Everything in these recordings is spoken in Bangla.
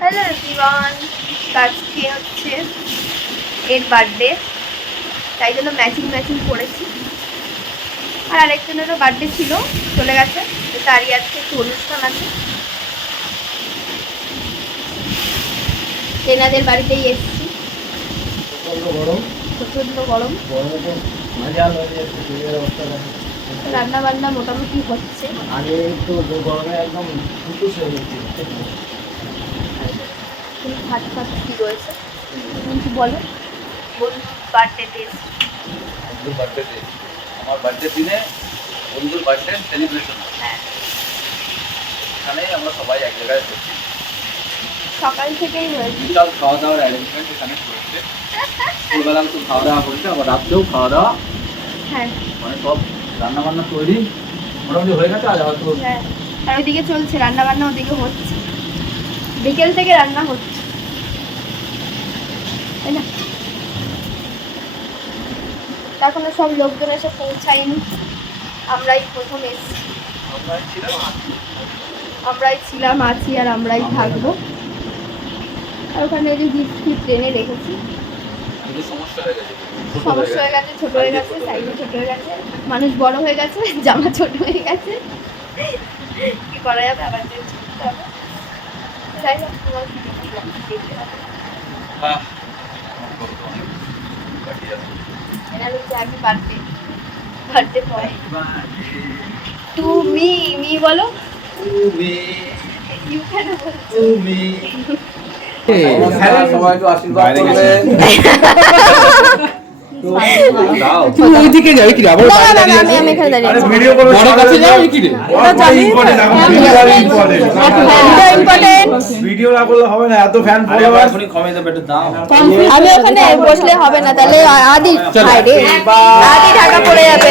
হ্যালো এভরিওয়ান আজকে হচ্ছে এর বার্থডে তাই জন্য ম্যাচিং ম্যাচিং করেছি। আর আরেকজনেরও বার্থডে ছিল চলে গেছে। তো তারই আজকে একটু অনুষ্ঠান আছে। তেনাদের বাড়িতেই এসেছি। গরম। প্রচণ্ড গরম। রান্না বান্না মোটামুটি হচ্ছে। আগে তো গরমে একদম ফুটুস হয়ে যাচ্ছে কিন্তু ভাত ফাত কি রয়েছে তুমি বলো? বার্থডে টেস্ট বন্ধুর বার্থডে আমার বার্থডে দিনে বন্ধুর বার্থডে সেলিব্রেশন হ্যাঁ। এখানে আমরা সবাই এক জায়গায় করছি সকাল থেকেই হয়েছে বিশাল খাওয়া দাওয়ার অ্যারেঞ্জমেন্ট এখানে সকালবেলা তো খাওয়া দাওয়া আবার রাত্রেও খাওয়া দাওয়া হ্যাঁ। মানে সব রান্না বান্না তৈরি। মোটামুটি হয়ে গেছে আর হয়তো হ্যাঁ। আর ওইদিকে চলছে রান্না বান্না ওদিকে হচ্ছে। বিকেল থেকে রান্না হচ্ছে। তাই না? এখনও সব লোকজন এসে পৌঁছায়নি। আমরাই প্রথম এসেছি। আমরাই ছিলাম আছি। আর আমরাই থাকব। আর ওখানে ওই যে গিফট ফিফট এনে রেখেছি। সমস্যা হয়ে গেছে। ছোট হয়ে গেছে। হয়ে সাইজে ছোট হয়ে গেছে মানুষ বড় হয়ে গেছে জামা ছোট হয়ে গেছে। কি করা যাবে? আবার যাই হোক তোমার বার্থডে। বার্থডে তুমি মি বলো। তুমি। ইউ কেন বলছো তুমি। আমি ওখানে বসলে হবে না তাহলে আদি আদি ঢাকা পড়ে যাবে।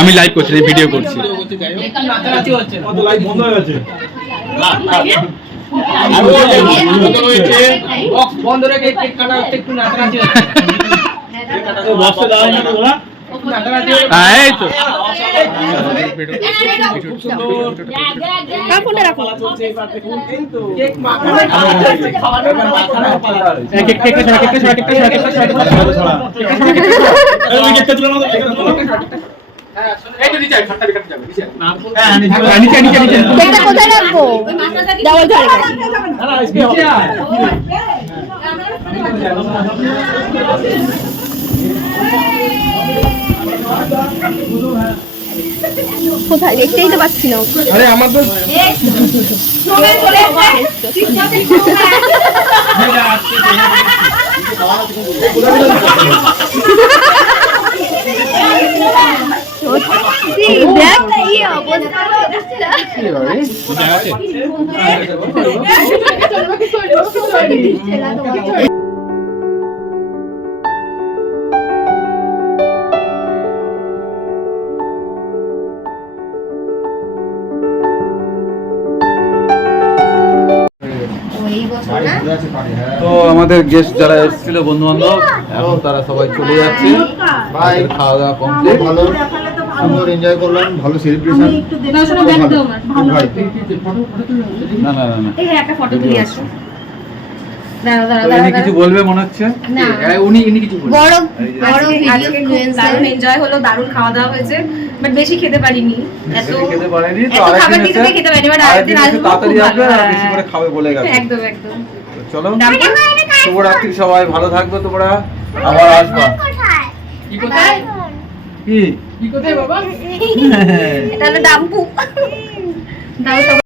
আমি লাইভ করছি? ভিডিও করছি বন্ধ হয়ে গেছে। বক্সে দাও না তোরা হ্যাঁ রাখো নাও। এই তো। নিচে খাটটা বিকাতে যাবে নিচে হ্যাঁ নিচে নিচে। নিচে কেকটা কোথায় রাখব ডাবল ধরে কোথায় দেখতেই তো পাচ্ছি না আরে আমার তো দেখ তো আমাদের গেস্ট যারা এসেছিল বন্ধু বান্ধব এখন তারা সবাই চলে যাচ্ছে। ভাই খাওয়া দাওয়া কমপ্লিট ভালো সুন্দর এনজয় করলাম ভালো সেলিব্রেশন না না না না এই একটা ফটো তুলে আসো দাঁড়াও তো দাঁড়াও ইনি দাঁড়াও কিছু বলবে মনে হচ্ছে? উনি ইনি কিছু বড় বড় আজকে- আজকে খুব ভিডিও দারুণ এনজয় হলো দারুণ খাওয়া দাওয়া হয়েছে বাট বেশি খেতে পারিনি। এত খেতে পারেনি তো খাবার এসে খেতে পারিনি বাট আরেকদিন আরেকদিন আসব তাড়াতাড়ি আসবে আর বেশি করে খাবে বলে গেছে। একদম একদম। চলো। শুভরাত্রি সবাই ভালো থাকবে তোমরা। আবার আসবা। কি কোথায়? কি? কি কোথায় বাবা? এটা হলো ডাম্পু দাও সবাই